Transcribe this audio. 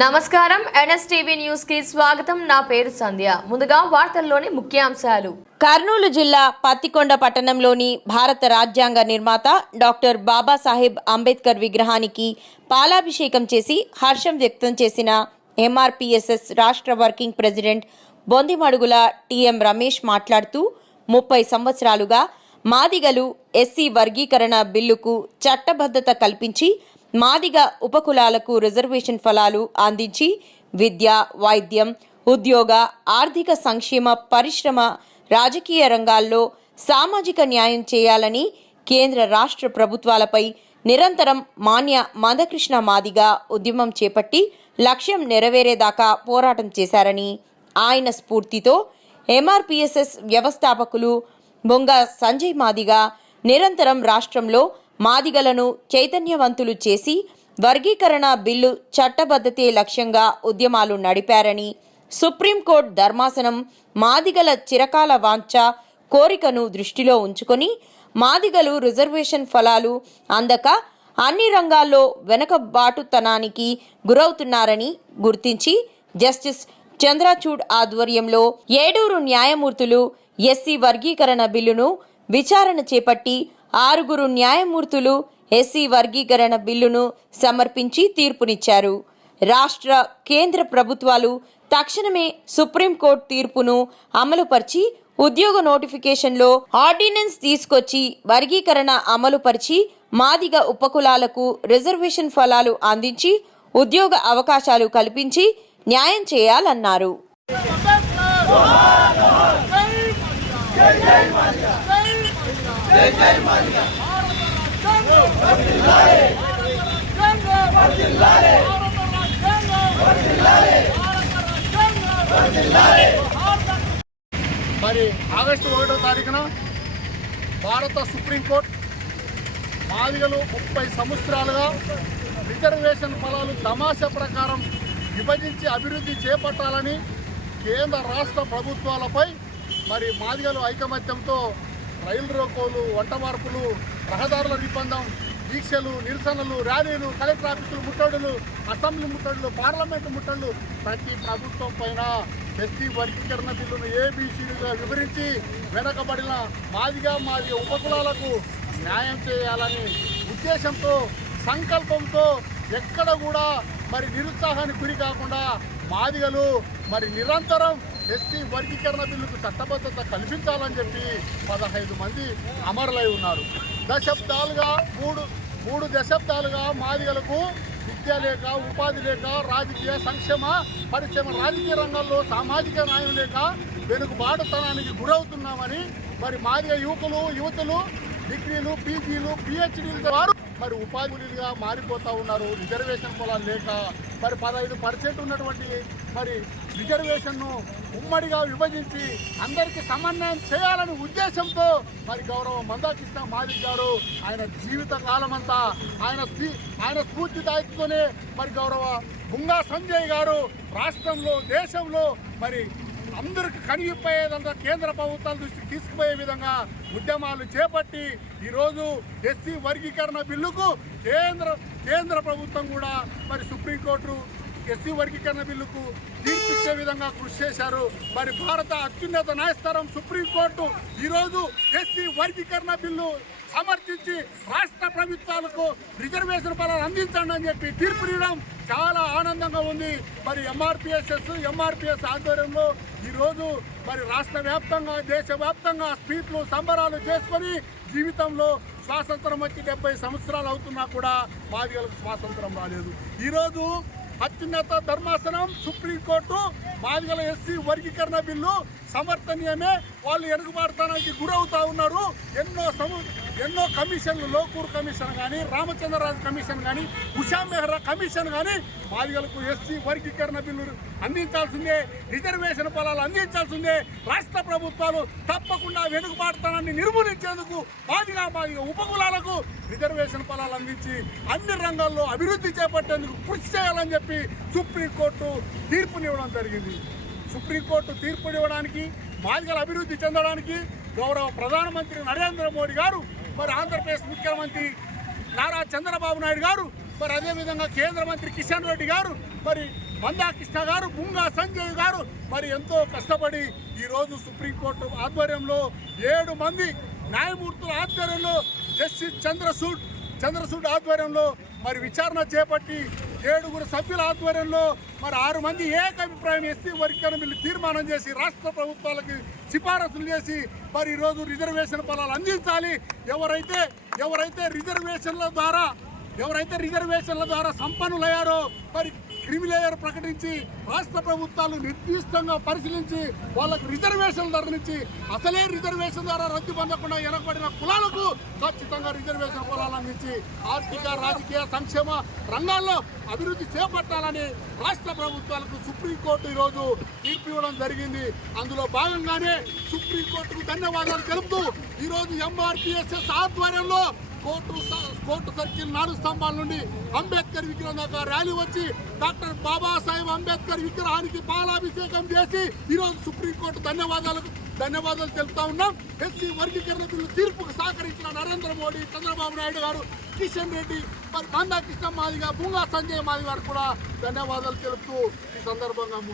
నమస్కారం. ఎన్ఎస్టీవీ న్యూస్కి స్వాగతం. నా పేరు సంధ్య. ముందుగా వార్తల్లోని ముఖ్యాంశాలు. కర్నూలు జిల్లా పత్తికొండ పట్టణంలోని భారత రాజ్యాంగ నిర్మాత డాక్టర్ బాబాసాహెబ్ అంబేద్కర్ విగ్రహానికి పాలాభిషేకం చేసి హర్షం వ్యక్తం చేసిన ఎంఆర్పీఎస్ఎస్ రాష్ట్ర working president Bondimadugula TM Ramesh మాట్లాడుతూ ముప్పై సంవత్సరాలుగా మాదిగలు ఎస్సీ వర్గీకరణ బిల్లుకు చట్టబద్ధత కల్పించి మాదిగ ఉపకులాలకు రిజర్వేషన్ ఫలాలు అందించి విద్య వైద్యం ఉద్యోగ ఆర్థిక సంక్షేమ పరిశ్రమ రాజకీయ రంగాల్లో సామాజిక న్యాయం చేయాలని కేంద్ర రాష్ట్ర ప్రభుత్వాలపై నిరంతరం మాన్య మందకృష్ణ మాదిగ ఉద్యమం చేపట్టి లక్ష్యం నెరవేరేదాకా పోరాటం చేశారని ఆయన స్ఫూర్తితో ఎంఆర్పిఎస్ఎస్ వ్యవస్థాపకులు బొంగ సంజయ్ మాదిగ నిరంతరం రాష్ట్రంలో మాదిగలను చైతన్యవంతులు చేసి వర్గీకరణ బిల్లు చట్టబద్ధతే లక్ష్యంగా ఉద్యమాలు నడిపారని సుప్రీంకోర్టు ధర్మాసనం మాదిగల చిరకాల వాంఛ కోరికను దృష్టిలో ఉంచుకొని మాదిగలు రిజర్వేషన్ ఫలాలు అందక అన్ని రంగాల్లో వెనకబాటుతనానికి గురవుతున్నారని గుర్తించి జస్టిస్ చంద్రచూడ్ ఆధ్వర్యంలో ఏడూరు న్యాయమూర్తులు ఎస్సీ వర్గీకరణ బిల్లును విచారణ చేపట్టి ఆరుగురు న్యాయమూర్తులు ఎస్సీ వర్గీకరణ బిల్లును సమర్పించి తీర్పునిచ్చారు రాష్ట్ర కేంద్ర ప్రభుత్వాలు తక్షణమే సుప్రీంకోర్టు తీర్పును అమలుపరిచి ఉద్యోగ నోటిఫికేషన్లో ఆర్డినెన్స్ తీసుకొచ్చి వర్గీకరణ అమలుపరిచి మాదిగ ఉపకులాలకు రిజర్వేషన్ ఫలాలు అందించి ఉద్యోగ అవకాశాలు కల్పించి న్యాయం చేయాలన్నారు మరి ఆగస్టు ఒకటో తారీఖున భారత సుప్రీంకోర్టు మాదిగలు ముప్పై సంవత్సరాలుగా రిజర్వేషన్ ఫలాలు తమాషా ప్రకారం విభజించి అభివృద్ధి చేపట్టాలని కేంద్ర రాష్ట్ర ప్రభుత్వాలపై మరి మాదిగలు ఐకమత్యంతో రైలు రోకోలు వంట మార్పులు రహదారుల నిబంధం దీక్షలు నిరసనలు ర్యాలీలు కలెక్టర్ ఆఫీసులు ముట్టడులు అసెంబ్లీ ముట్టడులు పార్లమెంటు ముట్టడులు ప్రతి ప్రభుత్వం పైన ఎస్టీ వర్గీకరణ బిల్లును ఏబీసీలుగా వివరించి వెనకబడిన మాదిగా మాది ఉపకులాలకు న్యాయం చేయాలని ఉద్దేశంతో సంకల్పంతో ఎక్కడ కూడా మరి నిరుత్సాహానికి గురి కాకుండా మాదిగలు మరి నిరంతరం ఎస్సీ వర్గీకరణ బిల్లుకు చట్టబద్ధత కల్పించాలని చెప్పి పదహైదు మంది అమరులై ఉన్నారు. దశాబ్దాలుగా మూడు మూడు దశాబ్దాలుగా మాదిగలకు విద్య లేక ఉపాధి లేక రాజకీయ సంక్షేమ పరిశ్రమ రాజకీయ రంగాల్లో సామాజిక న్యాయం లేక వెనుకబాటుతనానికి గురవుతున్నామని మరి మాదిగ యువకులు యువతులు డిగ్రీలు పీజీలు పిహెచ్డీలు వారు మరి ఉపాధులుగా మారిపోతూ ఉన్నారు. రిజర్వేషన్ పొలాలు లేక మరి పదహైదు పర్సెంట్ ఉన్నటువంటి మరి రిజర్వేషన్ను ఉమ్మడిగా విభజించి అందరికీ సమన్వయం చేయాలనే ఉద్దేశంతో మరి గౌరవ మందాకృష్ణ మాదిక్ గారు ఆయన జీవిత కాలమంతా ఆయన స్ఫీ- ఆయన స్ఫూర్తిదాయకతోనే మరి గౌరవ బుంగా సంజయ్ గారు రాష్ట్రంలో దేశంలో మరి అందరికి కనిగిపోయేదంతా కేంద్ర ప్రభుత్వాల దృష్టికి తీసుకుపోయే విధంగా ఉద్యమాలు చేపట్టి ఈరోజు ఎస్సీ వర్గీకరణ బిల్లుకు కేంద్ర కేంద్ర ప్రభుత్వం కూడా మరి సుప్రీంకోర్టు ఎస్సీ వర్గీకరణ బిల్లుకు తీర్పిచ్చే విధంగా కృషి చేశారు. మరి భారత అత్యున్నత న్యాయస్థానం సుప్రీంకోర్టు ఈరోజు ఎస్సీ వర్గీకరణ బిల్లు సమర్థించి రాష్ట్ర ప్రభుత్వాలకు రిజర్వేషన్ ఫలాలు అందించండి అని చెప్పి తీర్పునివ్వడం చాలా ఆనందంగా ఉంది. మరి ఎంఆర్పిఎస్ఎస్ ఎంఆర్పిఎస్ ఆధ్వర్యంలో ఈరోజు మరి రాష్ట్ర వ్యాప్తంగా దేశవ్యాప్తంగా స్పీట్లు సంబరాలు చేసుకొని జీవితంలో స్వాతంత్రం వచ్చి డెబ్బై సంవత్సరాలు అవుతున్నా కూడా మాదిగలకు స్వాతంత్రం రాలేదు. ఈరోజు అత్యున్నత ధర్మాసనం సుప్రీంకోర్టు మాదిగల ఎస్సీ వర్గీకరణ బిల్లు సమర్థనీయమే. వాళ్ళు ఎరుగుబాటుతనానికి గురవుతా ఉన్నారు. ఎన్నో సము ఎన్నో కమిషన్లు లోకూర్ కమిషన్ కానీ రామచంద్రరాజు కమిషన్ కానీ ఉషా మెహ్రా కమిషన్ కానీ బాధితులకు ఎస్సీ వర్గీకరణ బిల్లు అందించాల్సిందే రిజర్వేషన్ ఫలాలు అందించాల్సిందే. రాష్ట్ర ప్రభుత్వాలు తప్పకుండా వెనుకబాటుతనాన్ని నిర్మూలించేందుకు బాధిగా మాదిగ ఉపకులాలకు రిజర్వేషన్ ఫలాలు అందించి అన్ని రంగాల్లో అభివృద్ధి చేపట్టేందుకు కృషి చేయాలని చెప్పి సుప్రీంకోర్టు తీర్పునివ్వడం జరిగింది. సుప్రీంకోర్టు తీర్పునివ్వడానికి మాదిగల అభివృద్ధి చెందడానికి గౌరవ ప్రధానమంత్రి నరేంద్ర మోడీ గారు మరి ఆంధ్రప్రదేశ్ ముఖ్యమంత్రి నారా చంద్రబాబు నాయుడు గారు మరి అదేవిధంగా కేంద్ర మంత్రి కిషన్ రెడ్డి గారు మరి మందాకృష్ణ గారు బుంగా సంజయ్ గారు మరి ఎంతో కష్టపడి ఈరోజు సుప్రీంకోర్టు ఆధ్వర్యంలో ఏడు మంది న్యాయమూర్తుల ఆధ్వర్యంలో జస్టిస్ చంద్రసూడ్ చంద్రసూడ్ ఆధ్వర్యంలో మరి విచారణ చేపట్టి ఏడుగురు సభ్యుల ఆధ్వర్యంలో మరి ఆరు మంది ఏకాభిప్రాయం ఎస్సీ వర్గాన్ని వీళ్ళు తీర్మానం చేసి రాష్ట్ర ప్రభుత్వాలకి సిఫారసులు చేసి మరి ఈరోజు రిజర్వేషన్ ఫలాలు అందించాలి. ఎవరైతే ఎవరైతే రిజర్వేషన్ల ద్వారా ఎవరైతే రిజర్వేషన్ల ద్వారా సంపన్నులయ్యారో మరి క్రిమిలేయర్ ప్రకటించి రాష్ట్ర ప్రభుత్వాలు నిర్దిష్టంగా పరిశీలించి వాళ్ళకు రిజర్వేషన్ ధరనిచ్చి అసలే రిజర్వేషన్ ద్వారా రద్దు పొందకుండా వెనకబడిన కులాలకు ఖచ్చితంగా రిజర్వేషన్ కులాలను అందించి ఆర్థిక రాజకీయ సంక్షేమ రంగాల్లో అభివృద్ధి చేపట్టాలని రాష్ట్ర ప్రభుత్వాలకు సుప్రీంకోర్టు ఈరోజు తీర్పు ఇవ్వడం జరిగింది. అందులో భాగంగానే సుప్రీంకోర్టుకు ధన్యవాదాలు తెలుపుతూ ఈరోజు ఎంఆర్పిఎస్ఎస్ ఆధ్వర్యంలో కోర్టు కోర్టు సర్కిల్ నాలుగు స్తంభాల నుండి అంబేద్కర్ విగ్రహం దాకా ర్యాలీ వచ్చి డాక్టర్ బాబాసాహెబ్ అంబేద్కర్ విగ్రహానికి పాలాభిషేకం చేసి ఈరోజు సుప్రీంకోర్టు ధన్యవాదాలకు ధన్యవాదాలు తెలుపుతా ఉన్నాం. ఎస్సీ వర్గీకరణ బిల్లు తీర్పుకు సహకరించిన నరేంద్ర మోడీ చంద్రబాబు నాయుడు గారు కిషన్ రెడ్డి మరి మందాకృష్ణ మాదిగా బుంగా సంజయ్ మాది గారు కూడా ధన్యవాదాలు తెలుపుతూ ఈ సందర్భంగా ముగి